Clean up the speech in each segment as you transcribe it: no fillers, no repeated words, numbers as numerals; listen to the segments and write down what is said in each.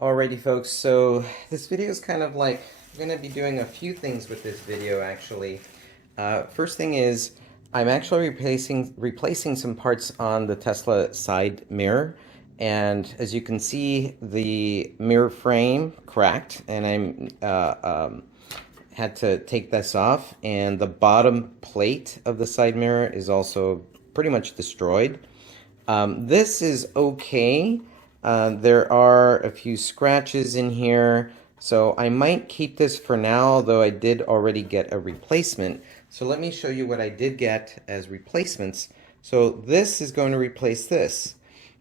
Alrighty folks, so this video is kind of like, I'm going to be doing a few things with this video actually. First thing is, I'm actually replacing some parts on the Tesla side mirror. And as you can see, the mirror frame cracked and had to take this off. And the bottom plate of the side mirror is also pretty much destroyed. This is okay. There are a few scratches in here, so I might keep this for now, although I did already get a replacement. So let me show you what I did get as replacements. So this is going to replace this.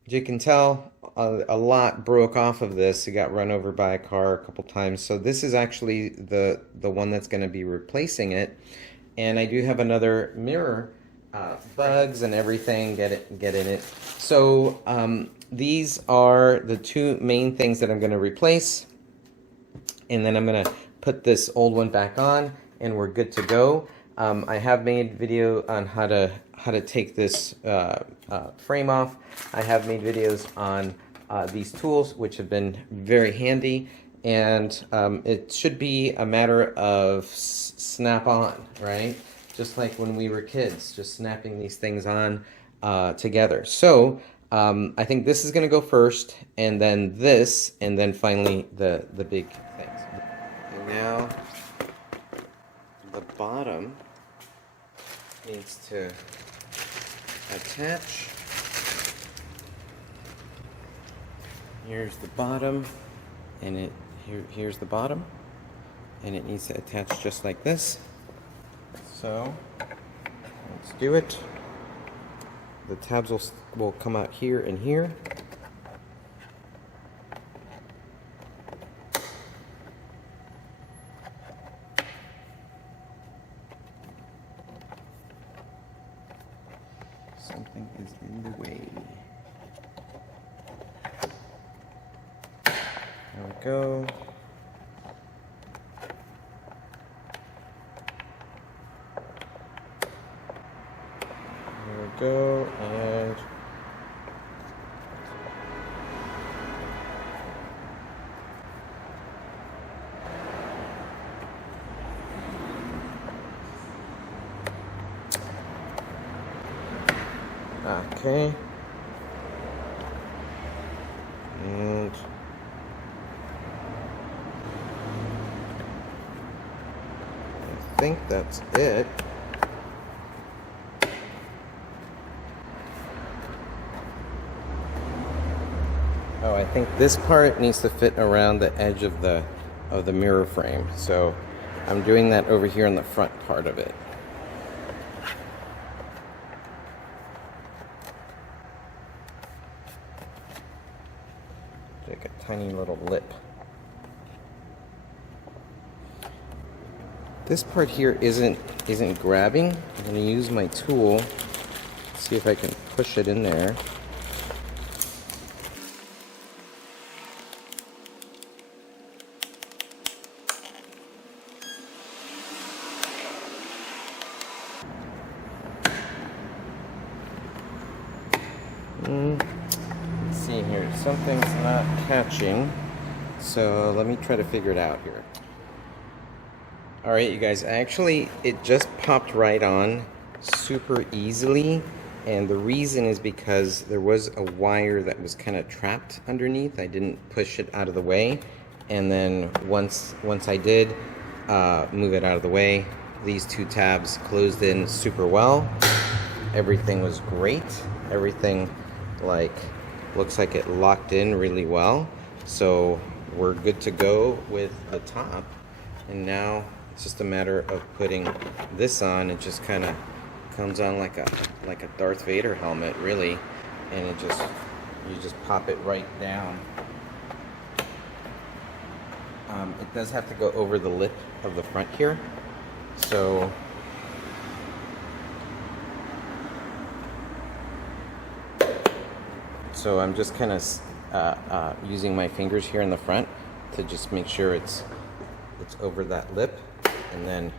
As you can tell, a lot broke off of this. It got run over by a car a couple times. So this is actually the one that's going to be replacing it. And I do have another mirror. Bugs and everything get in it. So these are the two main things that I'm going to replace, and then I'm going to put this old one back on, and we're good to go. I have made video on how to take this frame off. I have made videos on these tools, which have been very handy, and it should be a matter of snap on, right? Just like when we were kids, just snapping these things on together. So I think this is going to go first, and then this, and then finally the big things. And now the bottom needs to attach. Here's the bottom, and here's the bottom, and it needs to attach just like this. So let's do it. The tabs will come out here and here. Something is in the way. There we go. Go and okay, and I think that's it. Oh, I think this part needs to fit around the edge of the mirror frame. So I'm doing that over here in the front part of it. Like a tiny little lip. This part here isn't grabbing. I'm going to use my tool, see if I can push it in there. Let's see here, something's not catching, so let me try to figure it out here. Alright you guys, it just popped right on super easily, and the reason is because there was a wire that was kind of trapped underneath. I didn't push it out of the way, and then once I did move it out of the way, these two tabs closed in super well. Everything was great. Everything looks like it locked in really well, so we're good to go with the top. And now it's just a matter of putting this on. It just kind of comes on like a Darth Vader helmet, really, and you just pop it right down. It does have to go over the lip of the front here, so I'm just kind of using my fingers here in the front to just make sure it's over that lip, and then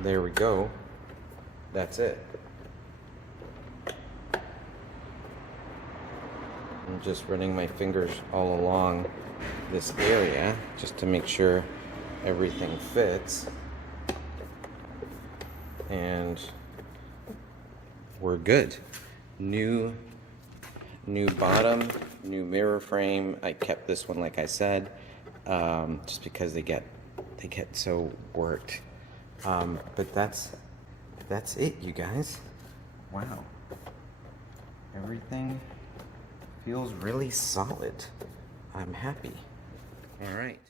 there we go. That's it. And just running my fingers all along this area just to make sure everything fits. And we're good. New bottom, new mirror frame. I kept this one, like I said, just because they get so worked. But that's it, you guys. Wow. Everything feels really solid. I'm happy. All right.